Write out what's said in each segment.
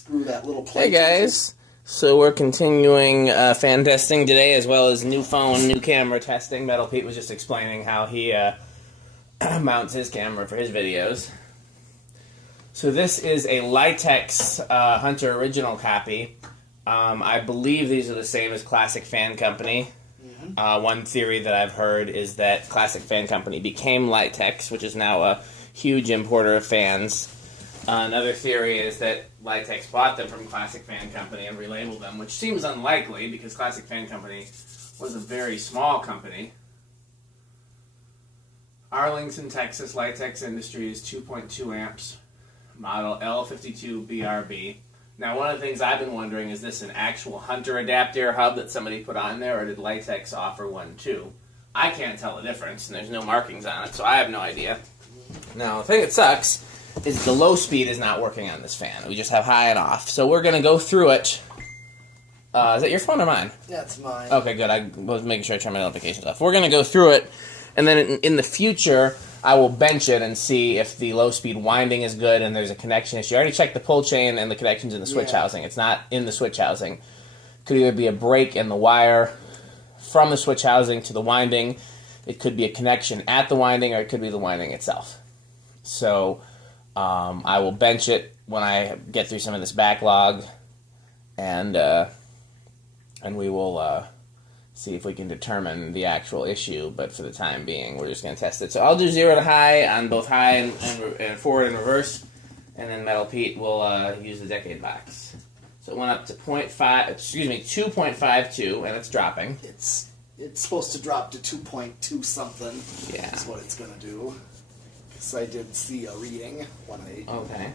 Screw that little plate. Hey guys, so we're continuing fan testing today, as well as new phone, new camera testing. Metal Pete was just explaining how he mounts his camera for his videos. So this is a Litex Hunter original copy. I believe these are the same as Classic Fan Company. One theory that I've heard is that Classic Fan Company became Litex, which is now a huge importer of fans. Another theory is that Litex bought them from Classic Fan Company and relabeled them, which seems unlikely because Classic Fan Company was a very small company. Arlington, Texas, Litex Industries, 2.2 amps, model L52BRB. Now, one of the things I've been wondering, is this an actual Hunter Adaptair hub that somebody put on there, or did Litex offer one too? I can't tell the difference, and there's no markings on it, so I have no idea. Now, the thing that sucks is the low speed is not working on this fan. We just have high and off. So we're going to go through it. Is that your phone or mine? That's mine. Okay, good. I was making sure I turned my notifications off. We're going to go through it, and then in the future, I will bench it and see if the low-speed winding is good and there's a connection issue. I already checked the pull chain and the connections in the switch housing. It's not in the switch housing. Could either be a break in the wire from the switch housing to the winding. It could be a connection at the winding, or it could be the winding itself. So I will bench it when I get through some of this backlog, and we will see if we can determine the actual issue, but for the time being, we're just going to test it. So I'll do 0 to high on both high and forward and reverse, and then Metal Pete will use the decade box. So it went up to 2.52, and it's dropping. It's supposed to drop to 2.2 something. Yeah. That's what it's going to do. Because I did see a reading when I... Okay.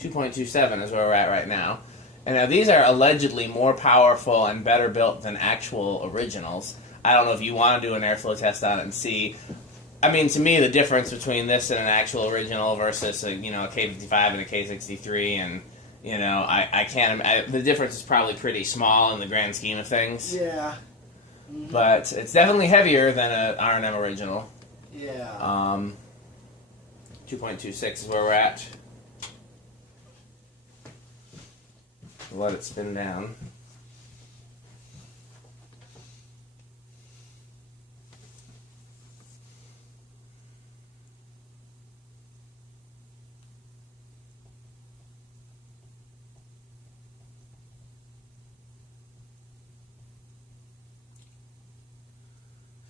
2.27 is where we're at right now. And now these are allegedly more powerful and better built than actual originals. I don't know if you want to do an airflow test on it and see. I mean, to me, the difference between this and an actual original versus a K55 and a K63, and I can't. The difference is probably pretty small in the grand scheme of things. Yeah. Mm-hmm. But it's definitely heavier than an R&M original. Yeah. 2.26 is where we're at. Let it spin down.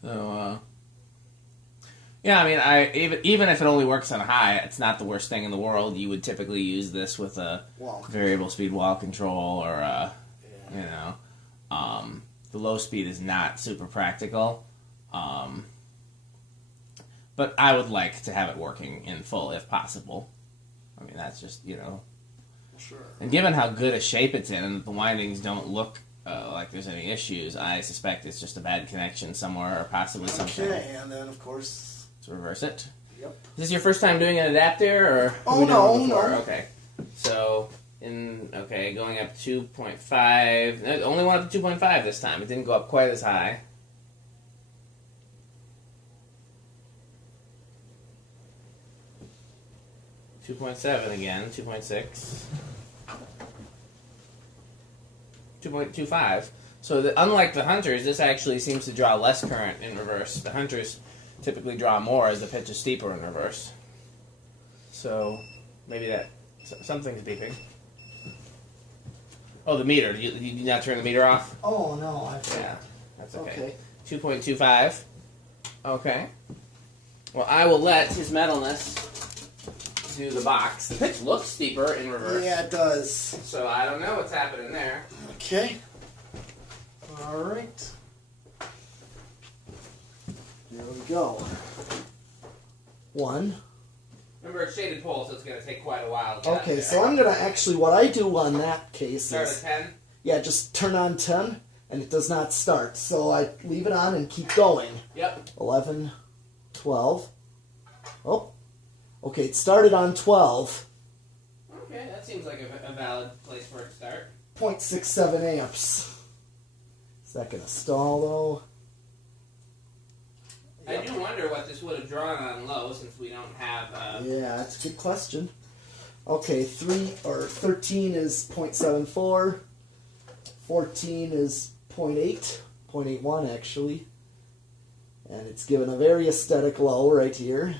So, yeah, I mean, even if it only works on high, it's not the worst thing in the world. You would typically use this with a variable speed wall control, or the low speed is not super practical. But I would like to have it working in full if possible. I mean, that's just Sure. And given how good a shape it's in, and the windings don't look like there's any issues, I suspect it's just a bad connection somewhere, or possibly something. Okay, and then of course. Let's reverse it. Yep. Is this your first time doing an Adaptair, or? Oh, no. Okay. So, going up 2.5. It only went up to 2.5 this time. It didn't go up quite as high. $2.7 again. 2.6. 2.25. So unlike the Hunters, this actually seems to draw less current in reverse. The Hunters typically draw more as the pitch is steeper in reverse. So maybe that something's beeping. Oh, the meter. Did you not turn the meter off? Oh no, yeah, that's okay. 2.25. Okay. Well, I will let his metalness do the box. The pitch looks steeper in reverse. Yeah, it does. So I don't know what's happening there. Okay. All right. There we go. One. Remember, it's shaded pole, so it's going to take quite a while to get Okay, so I'm going to actually, what I do on that case start is... at 10? Yeah, just turn on 10, and it does not start. So I leave it on and keep going. Yep. 11, 12. Oh. Okay, it started on 12. Okay, that seems like a valid place for it to start. 0.67 amps. Is that going to stall, though? I do wonder what this would have drawn on low, since we don't have... Yeah, that's a good question. Okay, 13 is 0.74. 14 is 0.81 actually. And it's given a very aesthetic low right here.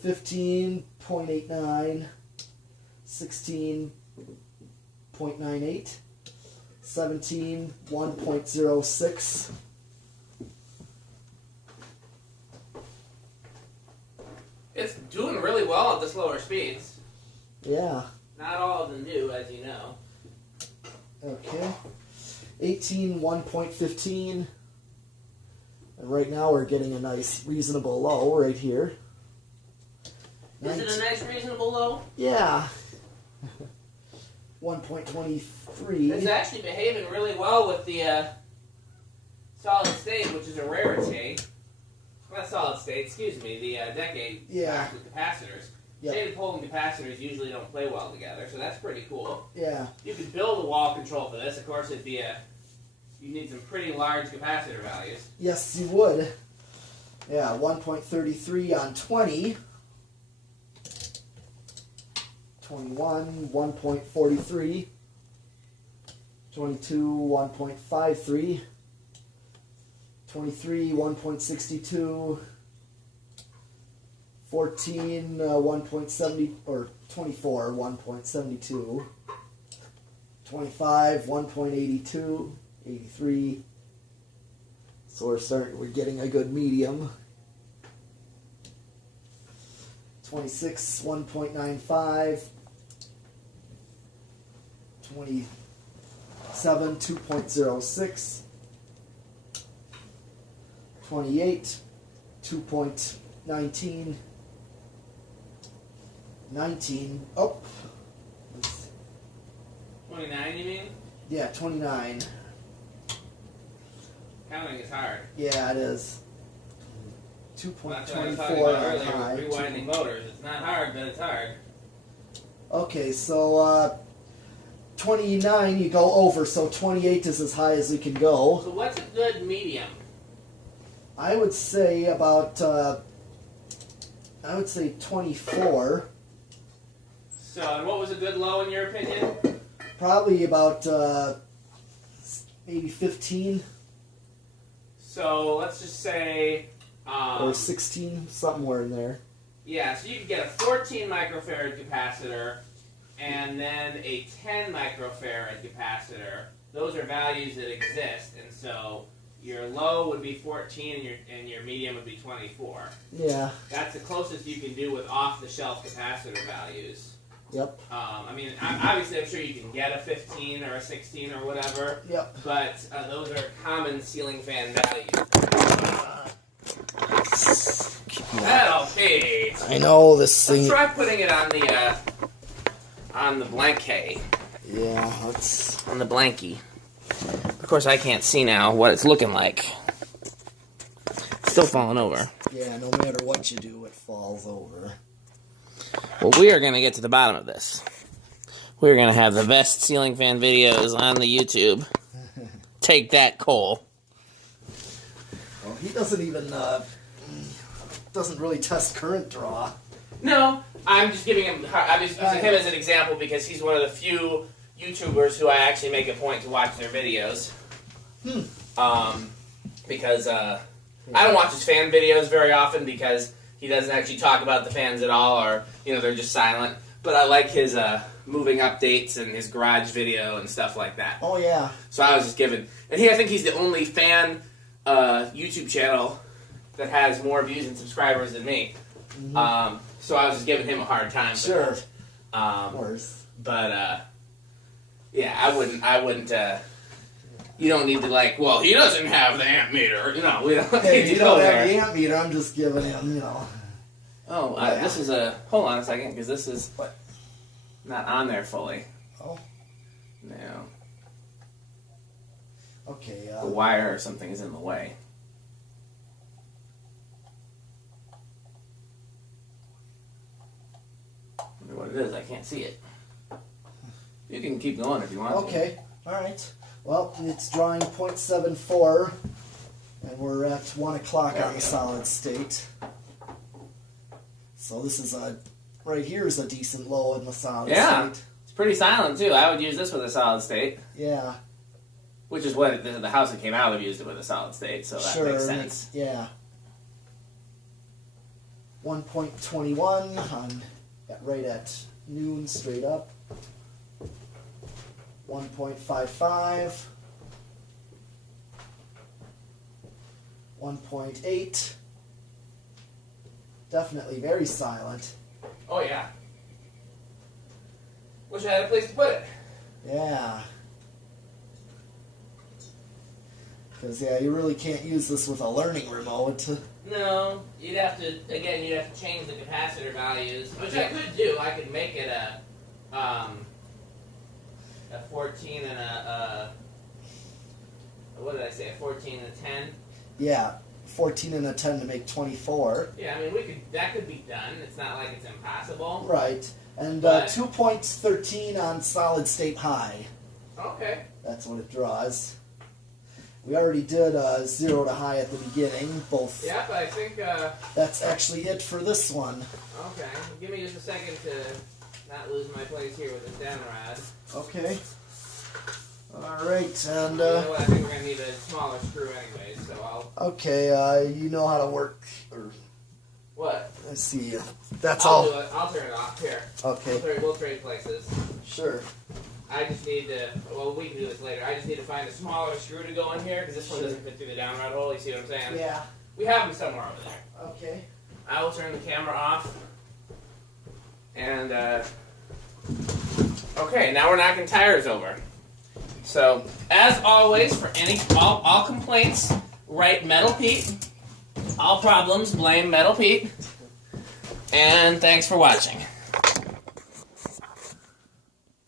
15, 0.89. 16, 0.98. 17, 1.06. It's doing really well at the slower speeds. Yeah. Not all of them do, as you know. Okay. 18, 1.15. And right now we're getting a nice reasonable low right here. Is it a nice reasonable low? Yeah. 1.23. It's actually behaving really well with the solid state, which is a rarity. Not solid state, excuse me, the decade with capacitors. Yep. Shaded pole and capacitors usually don't play well together, so that's pretty cool. Yeah. You could build a wall control for this. Of course, it'd be you need some pretty large capacitor values. Yes, you would. Yeah, 1.33 on 20. 21, 1.43. 22, 1.53. 23, 1.62. 14, 1.70, or 24, 1.72. 25, 1.82. 83. So we're getting a good medium. 26, 1.95. 27, 2.06. 28, 2.19. 19, 29, you mean? Yeah, 29. Counting is hard. Yeah, it is. Well, 2.24 that's what I was talking about on earlier high. with rewinding motors. It's not hard, but it's hard. Okay, so 29 you go over, so 28 is as high as we can go. So what's a good medium? I would say about, 24. So, and what was a good low in your opinion? Probably about, maybe 15. So, let's just say... or 16, somewhere in there. Yeah, so you could get a 14 microfarad capacitor and then a 10 microfarad capacitor. Those are values that exist, and so your low would be 14 and your medium would be 24. Yeah. That's the closest you can do with off-the-shelf capacitor values. Yep. I mean, obviously I'm sure you can get a 15 or a 16 or whatever. Yep. But those are common ceiling fan values. That'll be. I know this thing. Let's try putting it on the blanket. Yeah, let's. On the blankie. Of course, I can't see now what it's looking like. It's still falling over. Yeah, no matter what you do, it falls over. Well, we are going to get to the bottom of this. We're going to have the best ceiling fan videos on the YouTube. Take that, Cole. Well, he doesn't even, doesn't really test current draw. No, I'm just giving him, I'm just using him as an example because he's one of the few YouTubers who I actually make a point to watch their videos. Because, I don't watch his fan videos very often because he doesn't actually talk about the fans at all, or, they're just silent. But I like his moving updates and his garage video and stuff like that. Oh, yeah. So I was just giving... And I think he's the only fan YouTube channel that has more views and subscribers than me. Mm-hmm. So I was just giving him a hard time. Sure. Of course. But, yeah, I wouldn't... you don't need to, well, he doesn't have the amp meter. No, we don't Hey, need you to don't go have there. the amp meter, I'm just giving him, Oh, this is a... Hold on a second, because this is not on there fully. Oh. No. Okay, The wire or something is in the way. I wonder what it is. I can't see it. You can keep going if you want. Okay, alright. Well, it's drawing 0.74, and we're at 1 o'clock on the solid state. So So this is right here is a decent low in the solid Yeah. state. It's pretty silent, too. I would use this with a solid state. Yeah. Which is what the house that came out of used it with a solid state, so that makes sense. Yeah. 1.21 right at noon straight up. 1.55. 1.8. Definitely very silent. Oh, yeah. Wish I had a place to put it. Yeah. Because, yeah, you really can't use this with a learning remote. No, you'd have to change the capacitor values, which I could do. I could make it a 14 and what did I say, a 14 and a 10? Yeah, 14 and a 10 to make 24. Yeah, I mean, that could be done. It's not like it's impossible. Right. And But- 2.13 on solid state high. Okay. That's what it draws. We already did 0 to high at the beginning, both. Yep, I think, That's actually it for this one. okay. Give me just a second to not lose my place here with this dowel rod. Okay. Alright, and, You know what, I think we're going to need a smaller screw anyways, so I'll... okay, you know how to work, or, What? let's see, that's I'll all. do it. I'll turn it off. Here. Okay, We'll trade places. sure. I just need to, well, we can do this later. I just need to find a smaller screw to go in here, because this one doesn't fit through the down rod hole. You see what I'm saying? Yeah, We have them somewhere over there. okay. I will turn the camera off. And, okay, now we're knocking tires over. So, as always, for all complaints, write Metal Pete. All problems, blame Metal Pete. And thanks for watching.